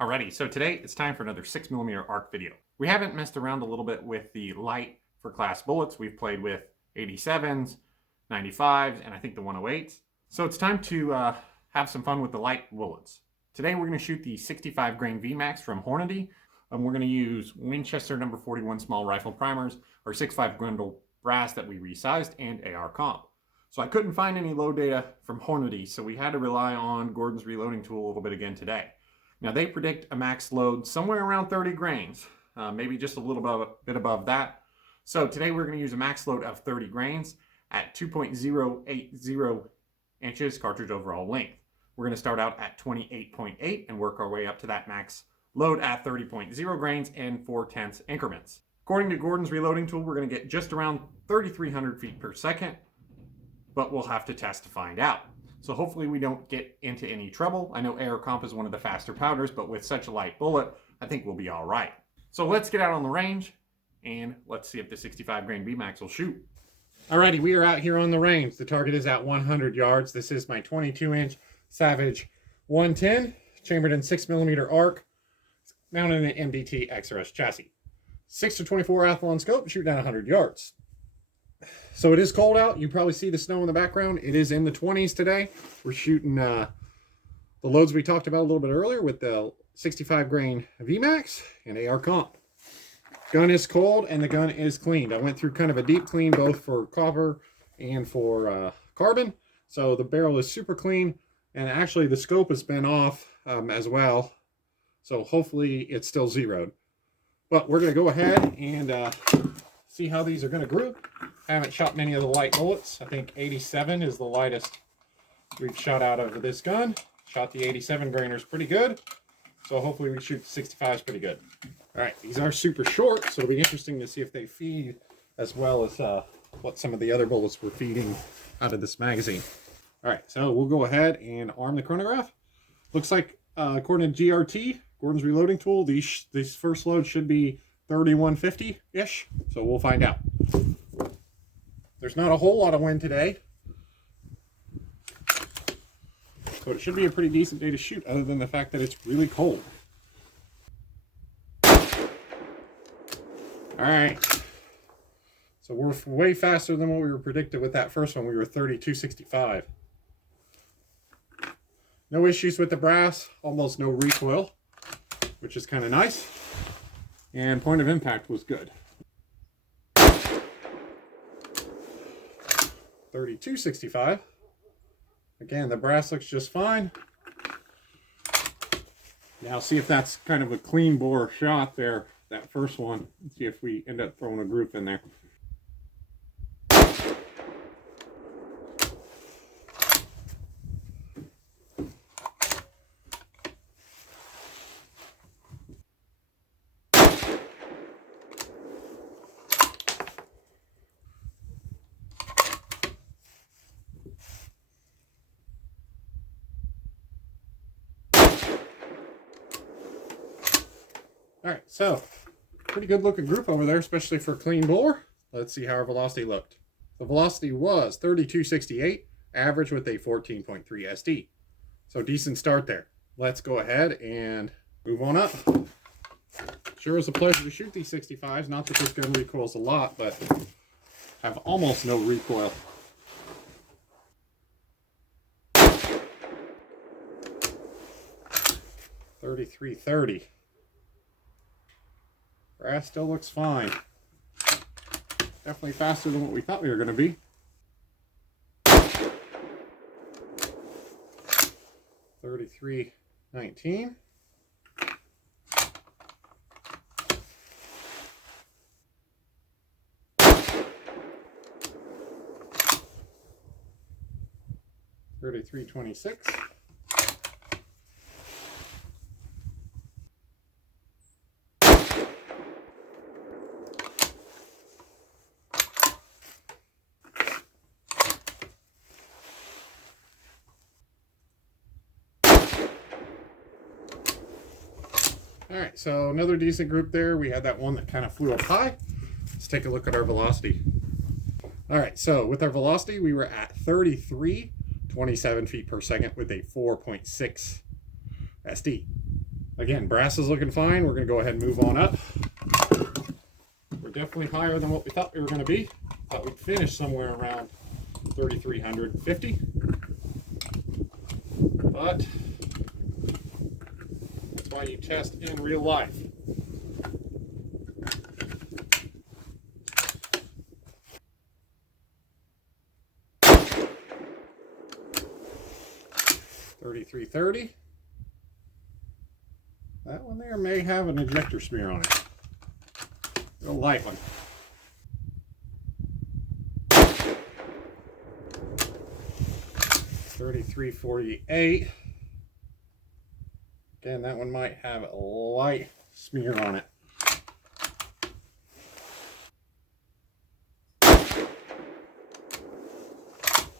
Alrighty, so today it's time for another 6mm arc video. We haven't messed around a little bit with the light for class bullets. We've played with 87s, 95s, and I think the 108s. So it's time to have some fun with the light bullets. Today we're going to shoot the 65 grain VMAX from Hornady. We're going to use Winchester No. 41 small rifle primers, our 6.5 Grendel brass that we resized, and AR comp. So I couldn't find any load data from Hornady, so we had to rely on Gordon's reloading tool a little bit again today. Now they predict a max load somewhere around 30 grains, maybe just a little bit above that. So today we're going to use a max load of 30 grains at 2.080 inches cartridge overall length. We're going to start out at 28.8 and work our way up to that max load at 30.0 grains in 4/10 increments. According to Gordon's reloading tool, we're going to get just around 3,300 feet per second, but we'll have to test to find out. So hopefully we don't get into any trouble. I know AR comp is one of the faster powders, but with such a light bullet, I think we'll be all right. So let's get out on the range and let's see if the 65 grain VMAX will shoot. Alrighty, we are out here on the range. The target is at 100 yards. This is my 22-inch Savage 110, chambered in 6mm arc, mounted in an MDT XRS chassis. 6-24 Athlon scope, shooting at 100 yards. So it is cold out. You probably see the snow in the background. It is in the 20s today. We're shooting the loads we talked about a little bit earlier with the 65 grain VMAX and AR comp. Gun is cold and the gun is cleaned. I went through kind of a deep clean both for copper and for carbon. So the barrel is super clean, and actually the scope has been off as well. So hopefully it's still zeroed. But we're going to go ahead and see how these are going to group. I haven't shot many of the light bullets. I think 87 is the lightest we've shot out of this gun. Shot the 87 grainers pretty good. So hopefully we shoot the 65s pretty good. All right, these are super short, so it'll be interesting to see if they feed as well as what some of the other bullets were feeding out of this magazine. All right, so we'll go ahead and arm the chronograph. Looks like, according to GRT, Gordon's reloading tool, these first loads should be 3150-ish, so we'll find out. There's not a whole lot of wind today, so it should be a pretty decent day to shoot, other than the fact that it's really cold. Alright, so we're way faster than what we were predicted with that first one. We were 32.65. No issues with the brass, almost no recoil, which is kind of nice. And point of impact was good. 32.65. Again, the brass looks just fine. Now see if that's kind of a clean bore shot there, that first one. Let's see if we end up throwing a group in there. Alright, so pretty good looking group over there, especially for a clean bore. Let's see how our velocity looked. The velocity was 32.68, average with a 14.3 SD. So decent start there. Let's go ahead and move on up. Sure is a pleasure to shoot these 65s. Not that this gun recoils a lot, but have almost no recoil. .3330. Brass still looks fine. Definitely faster than what we thought we were going to be. .3319. .3326. All right, so another decent group there. We had that one that kind of flew up high. Let's take a look at our velocity. All right, so with our velocity, we were at 33.27 feet per second with a 4.6 SD. Again, brass is looking fine. We're going to go ahead and move on up. We're definitely higher than what we thought we were going to be. Thought we'd finish somewhere around 3,350. But that's why you test in real life. $33.30. That one there may have an ejector smear on it. Real light one. $33.48. Again, that one might have a light smear on it.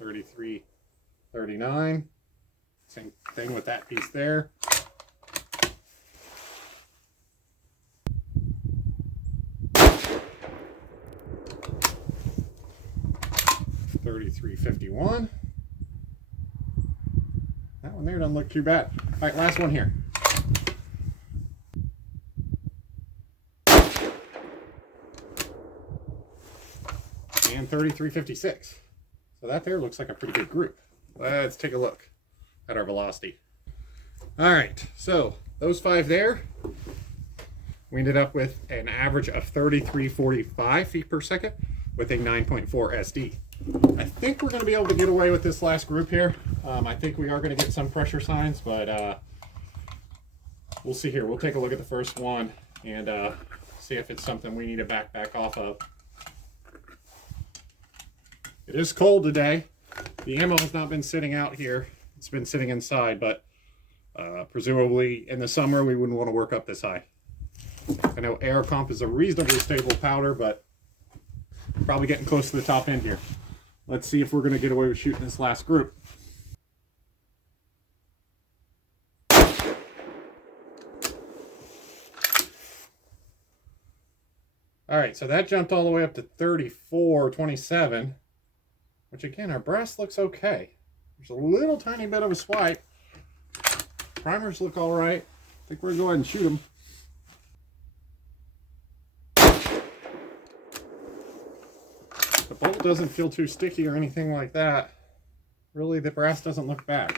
$33.39. Same thing with that piece there. $33.51. That one there doesn't look too bad. All right, last one here. And $33.56. So that there looks like a pretty good group. Let's take a look at our velocity. All right, so those 5 there, we ended up with an average of 33.45 feet per second with a 9.4 SD. I think we're going to be able to get away with this last group here. I think we are going to get some pressure signs, but we'll see here. We'll take a look at the first one and see if it's something we need to back off of. It is cold today. The ammo has not been sitting out here. It's been sitting inside, but presumably in the summer we wouldn't want to work up this high. I know air comp is a reasonably stable powder, but probably getting close to the top end here. Let's see if we're going to get away with shooting this last group. All right, so that jumped all the way up to 34.27, which again, our brass looks okay. There's a little tiny bit of a swipe. Primers look all right. I think we're going to go ahead and shoot them. The bolt doesn't feel too sticky or anything like that. Really, the brass doesn't look bad.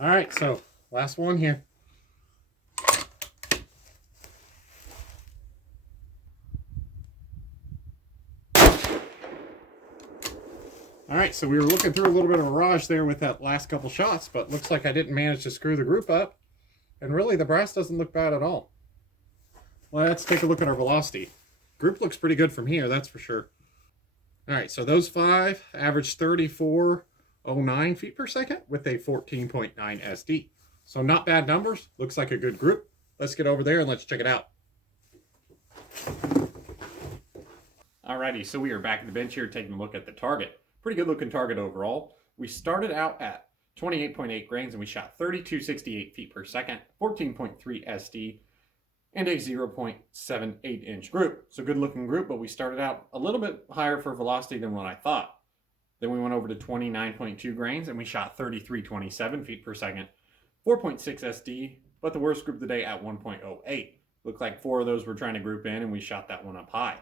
All right, so last one here. All right, so we were looking through a little bit of a mirage there with that last couple shots, but looks like I didn't manage to screw the group up. And really, the brass doesn't look bad at all. Let's take a look at our velocity. Group looks pretty good from here, that's for sure. All right, so those 5 averaged 34.09 feet per second with a 14.9 SD. So not bad numbers. Looks like a good group. Let's get over there and let's check it out. Alrighty, so we are back at the bench here taking a look at the target. Pretty good looking target overall. We started out at 28.8 grains and we shot 32.68 feet per second, 14.3 SD, and a 0.78 inch group. So good looking group, but we started out a little bit higher for velocity than what I thought. Then we went over to 29.2 grains and we shot 33.27 feet per second, 4.6 SD, but the worst group of the day at 1.08. Looked like 4 of those were trying to group in and we shot that one up high.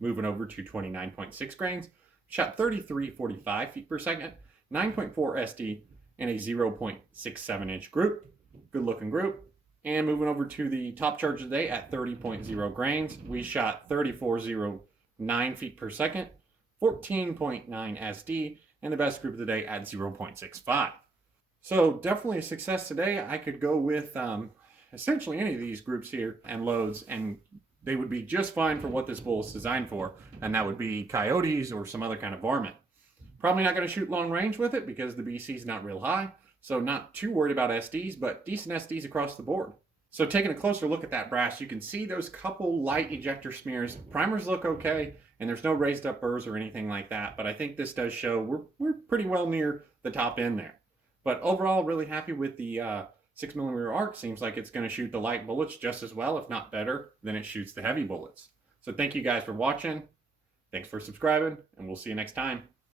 Moving over to 29.6 grains, shot 33.45 feet per second, 9.4 SD, and a 0.67 inch group. Good looking group. And moving over to the top charge of the day at 30.0 grains, we shot 34.09 feet per second, 14.9 SD, and the best group of the day at 0.65. So definitely a success today. I could go with essentially any of these groups here and loads, and they would be just fine for what this bull is designed for, and that would be coyotes or some other kind of varmint. Probably not going to shoot long range with it because the BC is not real high, so not too worried about SDs, but decent SDs across the board. So taking a closer look at that brass, you can see those couple light ejector smears. Primers look okay, and there's no raised up burrs or anything like that, but I think this does show we're pretty well near the top end there. But overall, really happy with the 6mm arc. Seems like it's going to shoot the light bullets just as well, if not better, than it shoots the heavy bullets. So thank you guys for watching. Thanks for subscribing, and we'll see you next time.